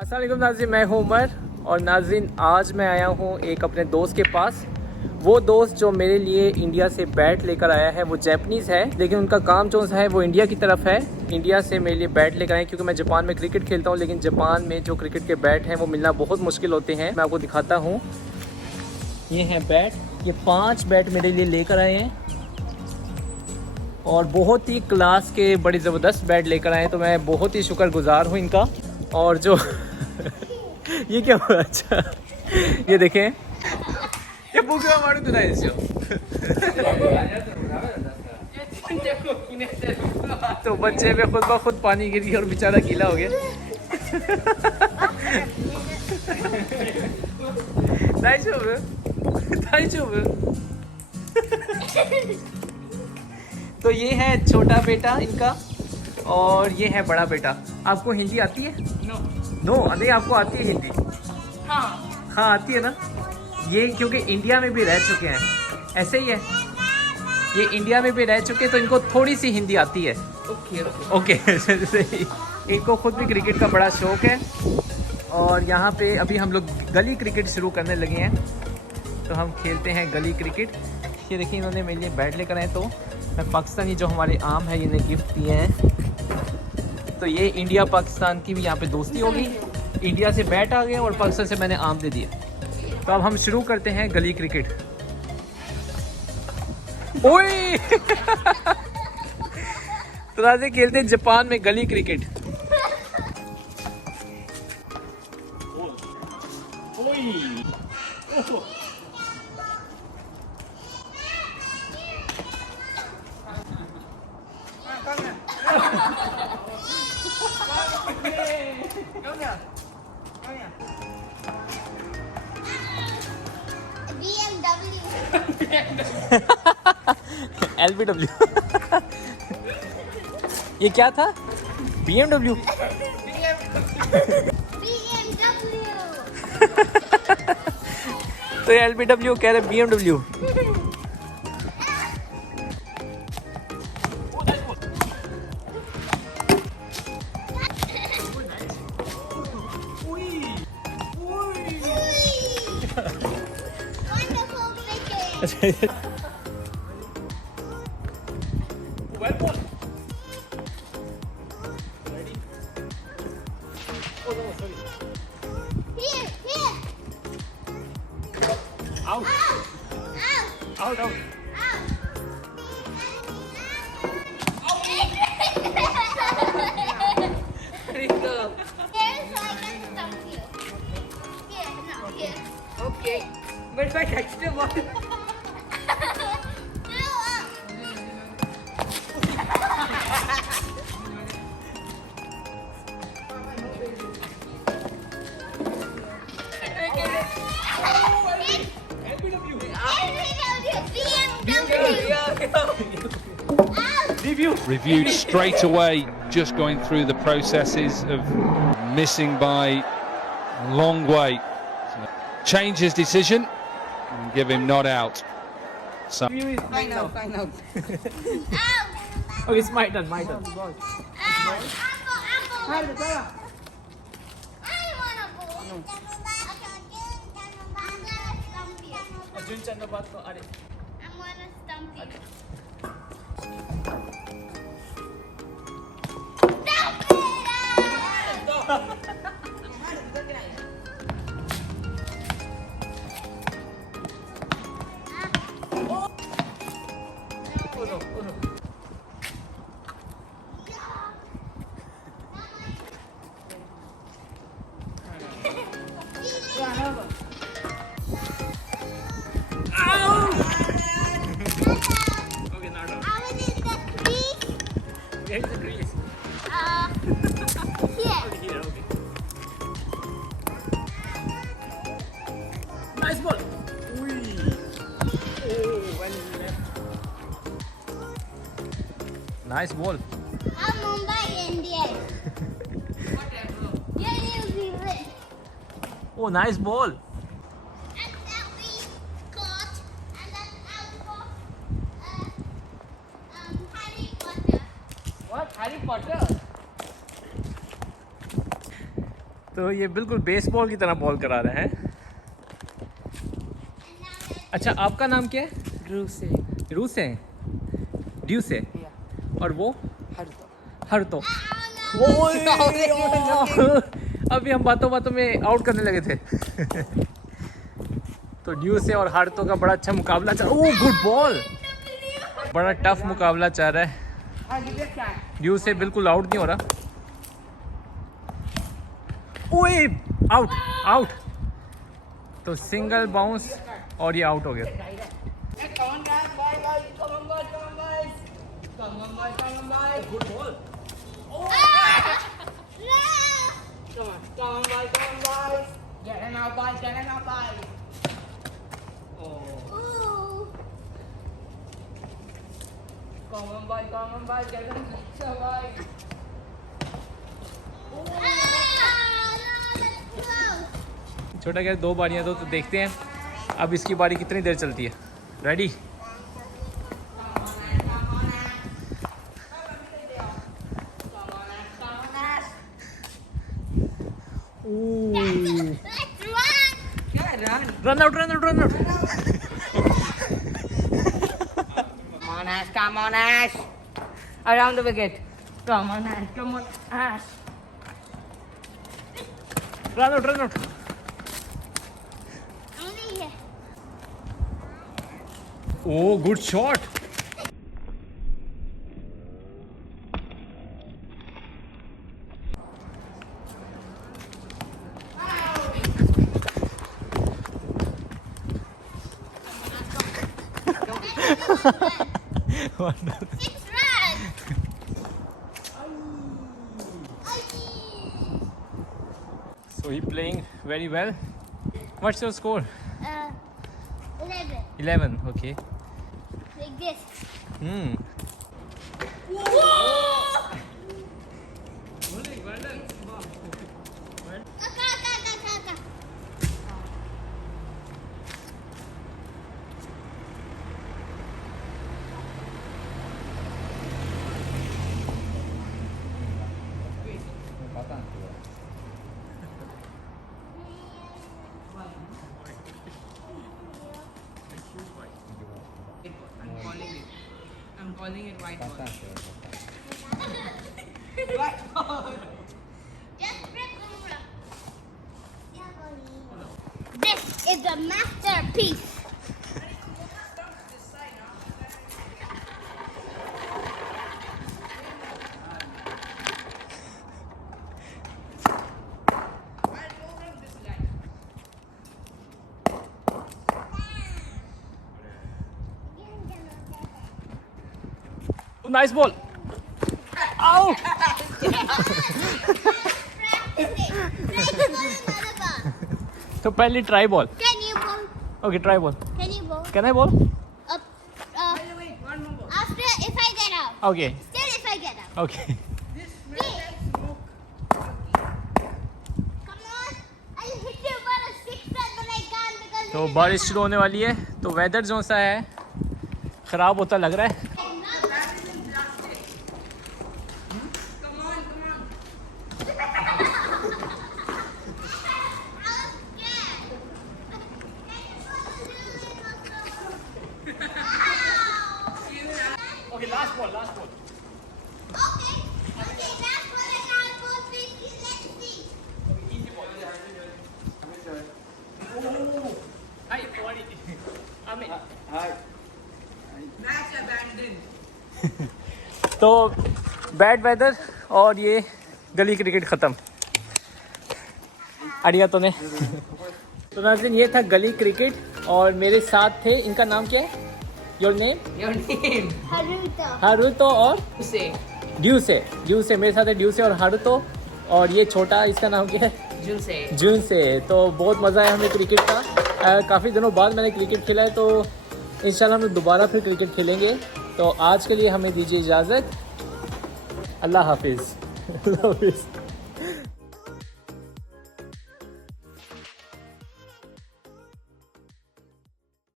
अस्सलाम वालेकुम नाज़रीन, मैं हूं उमर और नाज़रीन आज मैं आया हूं एक अपने दोस्त के पास। वो दोस्त जो मेरे लिए इंडिया से बैट लेकर आया है वो जैपनीज़ है, लेकिन उनका काम जो है वो इंडिया की तरफ है। इंडिया से मेरे लिए बैट लेकर आए क्योंकि मैं जापान में क्रिकेट खेलता हूं, लेकिन जापान में जो क्रिकेट के बैट हैं वो मिलना बहुत मुश्किल होते हैं। मैं आपको दिखाता हूँ, ये हैं बैट, ये 5 बैट मेरे लिए लेकर आए हैं और बहुत ही क्लास के बड़े ज़बरदस्त बैट लेकर आए हैं, तो मैं बहुत ही शुक्रगुजार हूँ इनका। और जो ये क्या हुआ? अच्छा ये देखें, ये बुक मारू तो नहीं तो बच्चे पे खुद ब खुद पानी गिर गया और बेचारा गीला हो गया। तो ये है छोटा बेटा इनका और ये है बड़ा बेटा। आपको हिंदी आती है? नो नहीं, आपको आती है हिंदी? हाँ आती है ना। ये क्योंकि इंडिया में भी रह चुके हैं, ऐसे ही है, ये इंडिया में भी रह चुके हैं तो इनको थोड़ी सी हिंदी आती है। ओके इनको खुद भी क्रिकेट का बड़ा शौक है और यहाँ पे अभी हम लोग गली क्रिकेट शुरू करने लगे हैं, तो हम खेलते हैं गली क्रिकेट। ये देखिए इन्होंने मेरे लिए बैट लेकर आए, तो मैं पाकिस्तानी जो हमारे आम है इन्हें गिफ्ट दिए हैं। तो ये इंडिया पाकिस्तान की भी यहाँ पे दोस्ती होगी। इंडिया से बैट आ गए और पाकिस्तान से मैंने आम दे दिया। तो अब हम शुरू करते हैं गली क्रिकेट। ओए तो राजे खेलते हैं जापान में गली क्रिकेट। LBW ये क्या था? BMW तो ये LBW कह रहे BMW। Well done. Ready? Oh no, sorry. Here. Out. Out. There you go. Okay. But if I catch the ball. Reviewed straight away, just going through the processes of missing by a long way. So change his decision and give him not out. So Fine out. Okay, it's my turn. Arjun Chandrabat ko, are. I'm gonna stump you. Okay, now down. I was in the creek. Where's the crease? Here. Here, okay. Nice ball. Ui. Oh, well left. Nice ball. I'm Mumbai Indians. Yeah, you see it. Oh, nice ball. And then we caught, and then out of Harry Potter. What? Harry Potter? तो तो ये बिल्कुल baseball की तरह ball करा रहे हैं। अच्छा, आपका नाम क्या है? रू से ड्यू से। और वो हर तो अभी हम बातों बातों में आउट करने लगे थे। तो ड्यू से और हार्तो का बड़ा अच्छा मुकाबला चल। ओह गुड बॉल, बड़ा टफ मुकाबला चल रहा है। ड्यू से बिल्कुल आउट नहीं हो रहा। ओए आउट आउट, तो सिंगल बाउंस और ये आउट हो गया। Good ball. छोटा क्या 2 बारियां दो, तो देखते हैं अब इसकी बारी कितनी देर चलती है। Ready? Run out run out run out. Come on, Ash. Around the wicket. Come on, Ash. Come on, Ash. Run out run out. Oh good shot. So he playing very well. What's your score? 11. 11. Okay. Like this. I'm calling it white ball. White ball. Just break the This is a masterpiece. Nice ball. Out. तो पहली try ball. Can you ball? Okay try ball. Can you ball? Can eye ball? Wait, one more ball. After if I get out. Okay Still if I get out. Okay. Come on. I'll hit you about a 6 but I can't because तो बारिश शुरू होने वाली है, तो weather जो सा है ख़राब होता लग रहा है। Okay last ball last ball. Okay. Okay, that's what I got for 50. Let's see. Hi sorry Aamir. Match abandoned. तो बैड वेदर और ये गली क्रिकेट ख़त्म। अड़िया तो ने। तो नाज़रीन ये था गली क्रिकेट और मेरे साथ थे, इनका नाम क्या है? Your name? Your name? Haruto. Haruto और Say. ड्यू से मेरे साथ है ड्यू से और हारुतो, और ये छोटा इसका नाम क्या है? Junse. जून से। तो बहुत मज़ा आया हमें क्रिकेट का। काफ़ी दिनों बाद मैंने क्रिकेट खेला है, तो इंशाल्लाह हम दोबारा फिर क्रिकेट खेलेंगे। तो आज के लिए हमें दीजिए इजाज़त। अल्लाह हाफिज़।